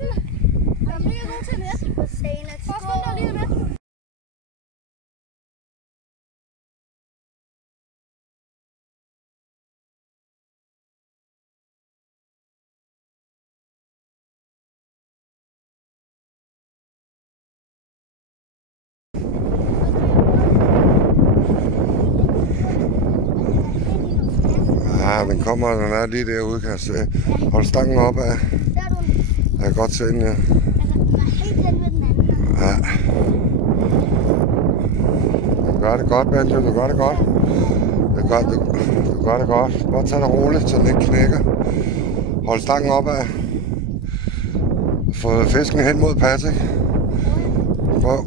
er mega god til net. Prøv at lige med. Ja, den kommer, den er lige derude, kan jeg se. Hold stangen op af. Jeg kan godt se den, ja. Ja. Du gør det godt, Banjo, du gør det godt. Du gør det godt. Bare tag det roligt, så den ikke knækker. Hold stangen op af. Få fisken hen mod Patrick. Prøv.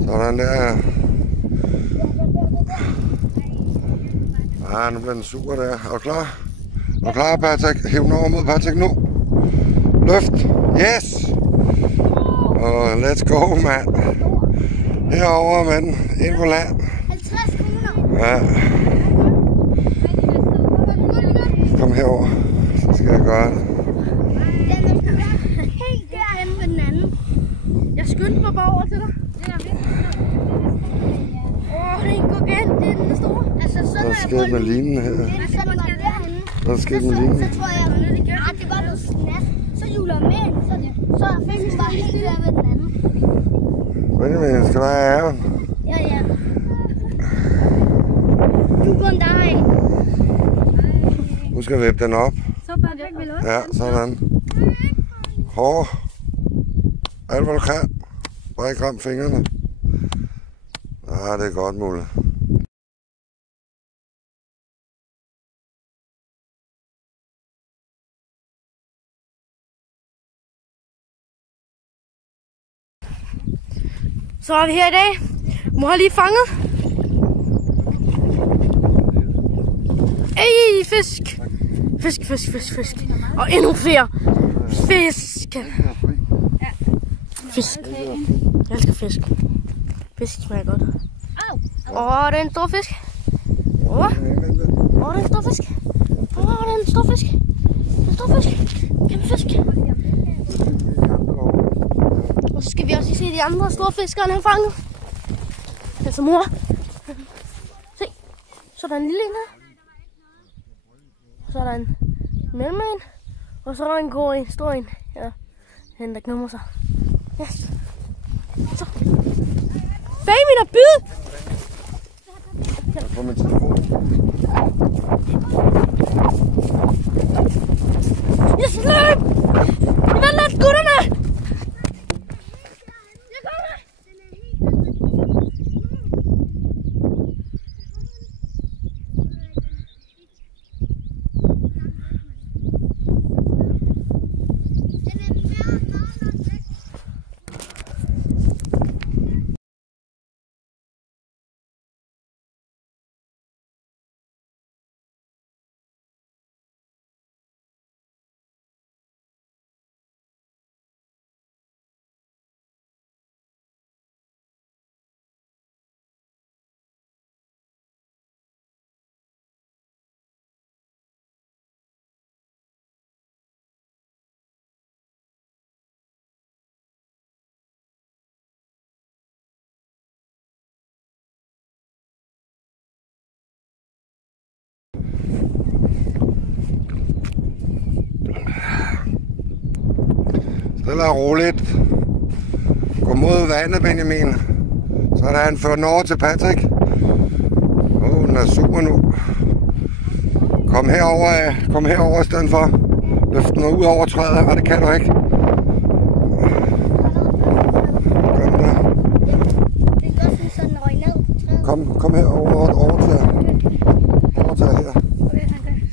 Sådan der, ja. Ja, nu bliver den super der. Er du klar? Er du klar, Patrick? Hæv den over mod Patrick nu. Løft. Yes! Og let's go, mand. Herovre med den. Ind på land. 50 kroner. Ja. Kom herover. Så skal jeg gøre det. Den er helt derhenne ved den anden. Jeg skyndte mig bare over til dig. Den går galt. Det er den store. Altså, så der er sket med linen her. Den var derhenne. Der er sket med linen. Så tror jeg, at det var noget snat. Så hjuler med ind. Så er fisken bare helt der ved den anden. Benjamin, skal du have æren? Ja. Du går en dig. Nu skal vi vippe den op. Så bare det vel også. Ja, sådan. Hår. Alt hvad du kan. Bare ikke ram fingrene. Ah, det er godt, Mulle. Så er vi her i dag. Mor har lige fanget. Ej, fisk. Fisk. Og endnu flere. Fisk. Fisk. Jeg elsker fisk. Fisk smager godt. Åh, det er en stor fisk. Åh, det er en stor fisk. Det er en stor fisk. Kæmpe fisk. Og så skal vi også se de andre store fiskere, han har fanget. Altså mor. Se, så er der en lille en her. Så er der en mellem en. Og så er der en grå en, stor en. Ja, den der knummer sig. Yes. Så. Baby, der bid! Jeg får min telefon. Jeg sløb! Vent lidt, gutterne! Stille og roligt. Gå mod vandet, Benjamin. Så er der han ført den over til Patrick. Den er super nu. Kom herover i stedet for. Løft den ud over træet. Og det kan du ikke. Kom der. Det går sådan en røg ned på træet. Kom herover overtager her.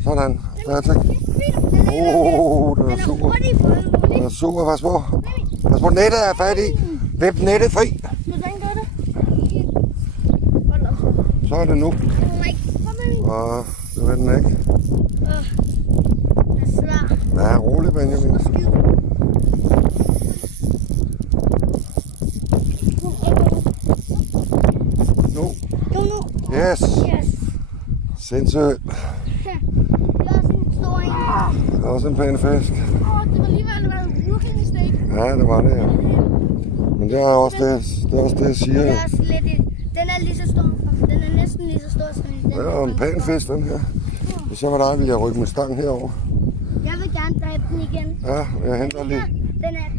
Sådan. Patrick. Det er super. Det er super. Pas på. Nettet er fat i. Vip nettet fri. Så er det nu. Og det ved den ikke. Ja, rolig, Benjamin. Nu. Yes. Sindssygt. Det er også en stor en. også en pæn fisk. Det var alligevel en urhændestik. Ja, det var det, ja. Men det er også det, jeg siger. Det er også lidt, den er lige så stor. Den er næsten lige så stor som den. Det er en pæn fisk, den her. Hvis jeg var dig, ville jeg rykke med stangen herover. Jeg vil gerne dræbe den igen. Ja, jeg henter lige. Den er